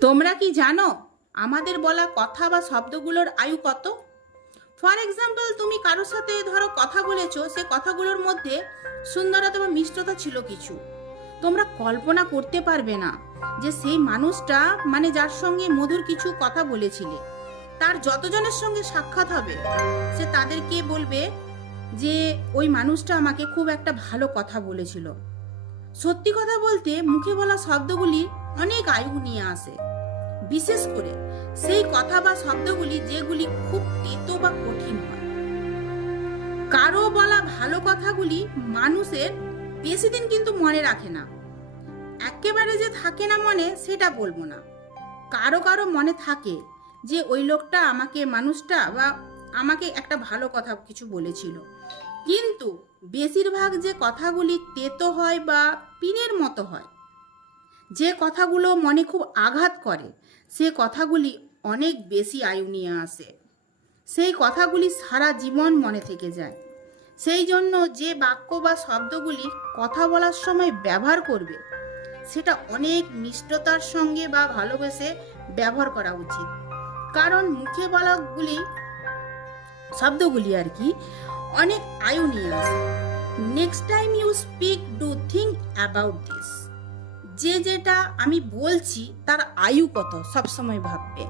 তোমরা কি জানো আমাদের বলা কথা বা শব্দগুলোর আয়ু কত? ফর এক্সাম্পল তুমি কারোর সাথে ধরো কথা বলেছ, সে কথাগুলোর মধ্যে সুন্দরতা বা মিষ্টতা ছিল কিছু। তোমরা কল্পনা করতে পারবে না যে সেই মানুষটা মানে যার সঙ্গে মধুর কিছু কথা বলেছিলে। তার যতজনের সঙ্গে সাক্ষাৎ হবে, সে তাদেরকে বলবে যে, ওই মানুষটা আমাকে খুব একটা ভালো কথা বলেছিল। সত্যি কথা বলতে, মুখে বলা শব্দগুলি অনেক আয়ু নিয়ে আসে। বিশেষ করে সেই কথা বা শব্দগুলি যেগুলি খুব তেতো বা কঠিন হয়। কারও বলা ভালো কথাগুলি মানুষের বেশি দিন কিন্তু মনে রাখে না। একেবারে যে থাকে না মনে, সেটা বলব না। কারও কারও মনে থাকে যে ওই লোকটা আমাকে, মানুষটা বা আমাকে একটা ভালো কথা কিছু বলেছিল। কিন্তু বেশিরভাগ যে কথাগুলি তেতো হয় বা পিনের মতো হয় যে কথাগুলো মনে খুব আঘাত করে, সে কথাগুলি অনেক বেশি আয়ু নিয়ে আসে। সেই কথাগুলি সারা জীবন মনে থেকে যায়। সেই জন্য যে বাক্য বা শব্দগুলি কথা বলার সময় ব্যবহার করবে, সেটা অনেক মিষ্টতার সঙ্গে বা ভালোবেসে ব্যবহার করা উচিত। কারণ মুখে বলাগুলি, শব্দগুলি আর কি, অনেক আয়ু নিয়ে আসে। Next time you speak do think about this যে যেটা আমি বলছি তার আয়ু কত? সবসময় ভাববে।